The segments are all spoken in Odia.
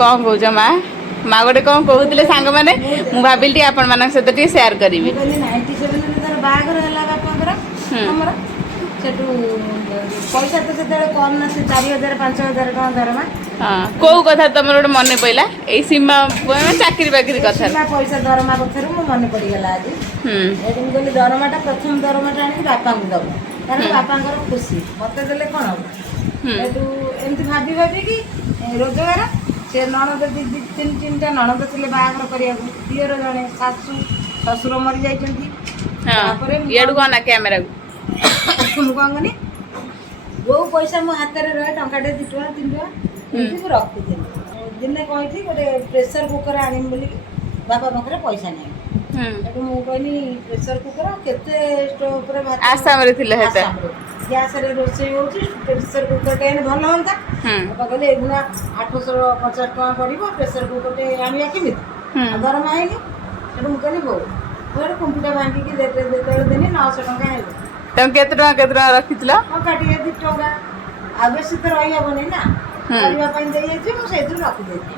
कौन कौच माँ माँ गोटे कौन कहते सांग मैंने मुझे भाविली आपण मान सहित सेयार करी ମୁଁ କହିଲି 97 ରେ ତାର ବାହାଘର ହେଲା ବାପାଙ୍କର ଆମର ସେଠୁ ପଇସା ତ ସେତେବେଳେ କମ୍ ନା ସେ 4000 5000 ଟଙ୍କା ଦରମା हाँ कौ कथा तुम गोटे मन पड़ा यही सीमा चाकरी बाकरी कथा सीमा पैसा दरमा कथाରୁ ମୁଁ ମନେ ପଡ଼ିଗଲା ଆଜି ଏଠି ମୁଁ କହିଲି ଦରମାଟା ପ୍ରଥମ ଦରମାଟା ଆଣିକି ବାପାଙ୍କୁ ଦେବ କାରଣ ବାପାଙ୍କର ଖୁସି ମୋତେ ଦେଲେ କ'ଣ ହେବ ଏଠୁ ଏମିତି ଭାବି ଭାବିକି ରୋଜଗାର ସେ ନଣନ୍ଦ ଦୁଇ ତିନିଟା ନଣନ୍ଦ ଥିଲେ ବାହାଘର କରିବାକୁ ଦିଅର ଜଣେ ଶାଶୁ ଶ୍ୱଶୁର ମରିଯାଇଛନ୍ତି ତାପରେ ଇଆଡ଼ୁ କ'ଣ ନା କ୍ୟାମେରାକୁ ମୁଁ କ'ଣ କନି ଯୋଉ ପଇସା ମୋ ହାତରେ ରହେ ଟଙ୍କାଟେ 2 ଟଙ୍କା 3 ଟଙ୍କା ଏମିତି ମୁଁ ରଖିଥିଲି ଦିନେ କହିଥିଲି ଗୋଟେ ପ୍ରେସର କୁକର ଆଣିବି ବୋଲିକି ବାପା ପାଖରେ ପଇସା ନାହିଁ ସେଠୁ ମୁଁ କହିଲି ପ୍ରେସର କୁକର କେତେ ଷ୍ଟୋଭରେ ଭାତ ଆସାମରେ ଥିଲେ ହେତେ ଗ୍ୟାସରେ ରୋଷେଇ ହେଉଛି ପ୍ରେସର କୁକରଟେ ହେଲେ ଭଲ ହୁଅନ୍ତା ବାପା କହିଲେ ଏଗୁଣା 850 ଟଙ୍କା ପଡ଼ିବ ପ୍ରେସର କୁକରଟେ ଆଣିବା କେମିତି ଦରମା ହେଇନି ସେଠୁ ମୁଁ କହିଲି ବୋଉ ଗୋଟେ କୁମ୍ପିଟା ଭାଙ୍ଗିକି ଯେତେବେଳେ ଦେନି 900 ଟଙ୍କା ହେଲା ତମେ କେତେ ଟଙ୍କା ରଖିଥିଲ ଟଙ୍କା ଟିକେ 2 ଟଙ୍କା ଆଉ ବେଶୀ ତ ରହିହବନି ନା କରିବା ପାଇଁ ଦେଇଯାଇଛି ମୁଁ ସେଇଥିରୁ ରଖିଦେଇଛି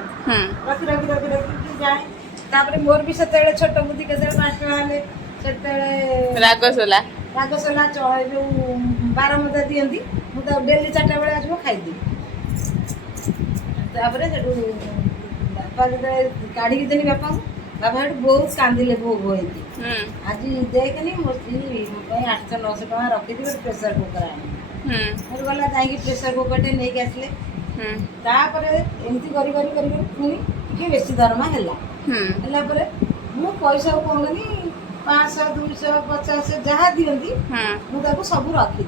ରଖି ଜାଣି ତାପରେ ମୋର ବି ସେତେବେଳେ ଛୋଟ ବୁଦ୍ଧି କେତେବେଳେ 5 ଟଙ୍କା ହେଲେ ସେତେବେଳେ ରାଗସୋଲା ଯୋଉ ବାରମଦା ଦିଅନ୍ତି ମୁଁ ତ ଡେଲି 4ଟା ବେଳେ ଆସିବ ଖାଇଦିଏ ତାପରେ ସେଠୁ ବାପା ଯେତେବେଳେ କାଢ଼ିକି ଦେଲି ବାପାଙ୍କୁ ବାପା ସେଠୁ ବହୁତ କାନ୍ଦିଲେ ଭୋଗ ହେଇକି ଆଜି ଦେଖେନି ମୋ ସ୍ତ୍ରୀ ମୋ ପାଇଁ 800 900 ଟଙ୍କା ରଖିଥିବେ ପ୍ରେସର କୁକର ଆଣି ମୋର ଗଲା ଯାଇକି ପ୍ରେସର କୁକରଟେ ନେଇକି ଆସିଲେ ତାପରେ ଏମିତି କରି ପୁଣି ଟିକେ ବେଶୀ ଦରମା ହେଲା ପରେ ମୁଁ ପଇସାକୁ କ'ଣ କଲି 500 200 50 ଯାହା ଦିଅନ୍ତି ମୁଁ ତାକୁ ସବୁ ରଖିଦିଏ